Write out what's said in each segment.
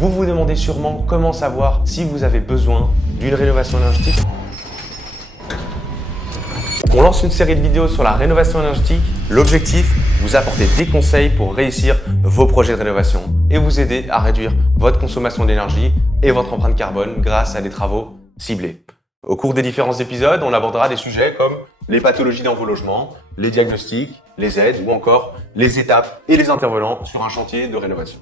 Vous vous demandez sûrement comment savoir si vous avez besoin d'une rénovation énergétique. On lance une série de vidéos sur la rénovation énergétique. L'objectif, vous apporter des conseils pour réussir vos projets de rénovation et vous aider à réduire votre consommation d'énergie et votre empreinte carbone grâce à des travaux ciblés. Au cours des différents épisodes, on abordera des sujets comme les pathologies dans vos logements, les diagnostics, les aides ou encore les étapes et les intervenants sur un chantier de rénovation.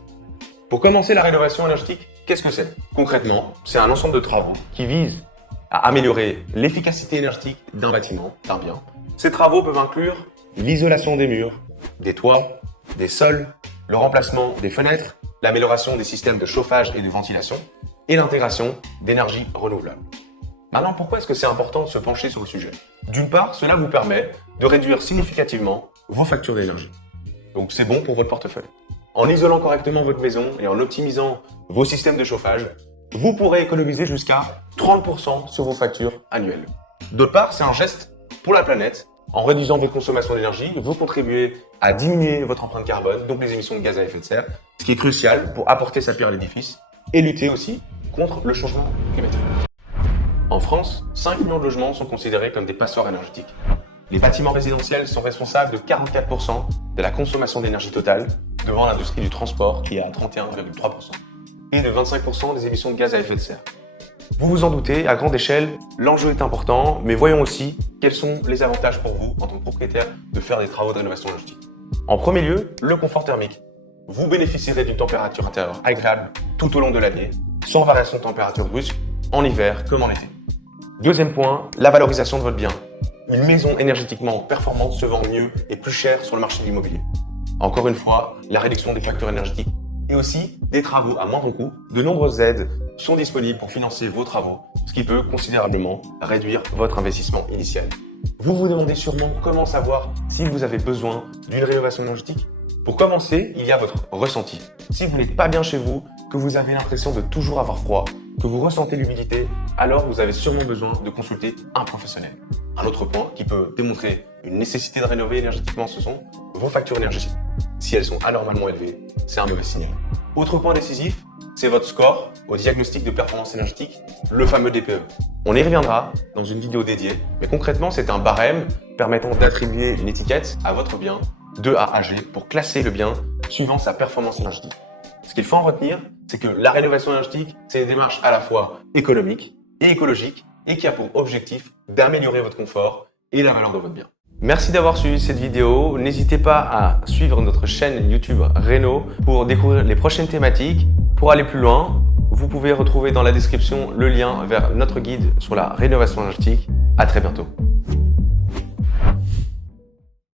Pour commencer la rénovation énergétique, qu'est-ce que c'est? Concrètement, c'est un ensemble de travaux qui visent à améliorer l'efficacité énergétique d'un bâtiment, d'un bien. Ces travaux peuvent inclure l'isolation des murs, des toits, des sols, le remplacement des fenêtres, l'amélioration des systèmes de chauffage et de ventilation et l'intégration d'énergies renouvelables. Maintenant, pourquoi est-ce que c'est important de se pencher sur le sujet? D'une part, cela vous permet de réduire significativement vos factures d'énergie. Donc c'est bon pour votre portefeuille. En isolant correctement votre maison et en optimisant vos systèmes de chauffage, vous pourrez économiser jusqu'à 30% sur vos factures annuelles. D'autre part, c'est un geste pour la planète. En réduisant votre consommation d'énergie, vous contribuez à diminuer votre empreinte carbone, donc les émissions de gaz à effet de serre, ce qui est crucial pour apporter sa pierre à l'édifice et lutter aussi contre le changement climatique. En France, 5 millions de logements sont considérés comme des passoires énergétiques. Les bâtiments résidentiels sont responsables de 44% de la consommation d'énergie totale, devant l'industrie du transport qui est à 31,3% et de 25% des émissions de gaz à effet de serre. Vous vous en doutez, à grande échelle, l'enjeu est important, mais voyons aussi quels sont les avantages pour vous, en tant que propriétaire, de faire des travaux de rénovation énergétique. En premier lieu, le confort thermique. Vous bénéficierez d'une température intérieure agréable tout au long de l'année, sans variation de température brusque, en hiver comme en été. Deuxième point, la valorisation de votre bien. Une maison énergétiquement performante se vend mieux et plus cher sur le marché de l'immobilier. Encore une fois, la réduction des factures énergétiques et aussi des travaux à moindre coût. De nombreuses aides sont disponibles pour financer vos travaux, ce qui peut considérablement réduire votre investissement initial. Vous vous demandez sûrement comment savoir si vous avez besoin d'une rénovation énergétique. Pour commencer, il y a votre ressenti. Si vous n'êtes pas bien chez vous, que vous avez l'impression de toujours avoir froid, que vous ressentez l'humidité, alors vous avez sûrement besoin de consulter un professionnel. Un autre point qui peut démontrer une nécessité de rénover énergétiquement, ce sont vos factures énergétiques. Si elles sont anormalement élevées, c'est un mauvais signal. Autre point décisif, c'est votre score au diagnostic de performance énergétique, le fameux DPE. On y reviendra dans une vidéo dédiée, mais concrètement, c'est un barème permettant d'attribuer une étiquette à votre bien de A à G pour classer le bien suivant sa performance énergétique. Ce qu'il faut en retenir, c'est que la rénovation énergétique, c'est une démarche à la fois économique et écologique et qui a pour objectif d'améliorer votre confort et la valeur de votre bien. Merci d'avoir suivi cette vidéo. N'hésitez pas à suivre notre chaîne YouTube Réno pour découvrir les prochaines thématiques. Pour aller plus loin, vous pouvez retrouver dans la description le lien vers notre guide sur la rénovation énergétique. À très bientôt.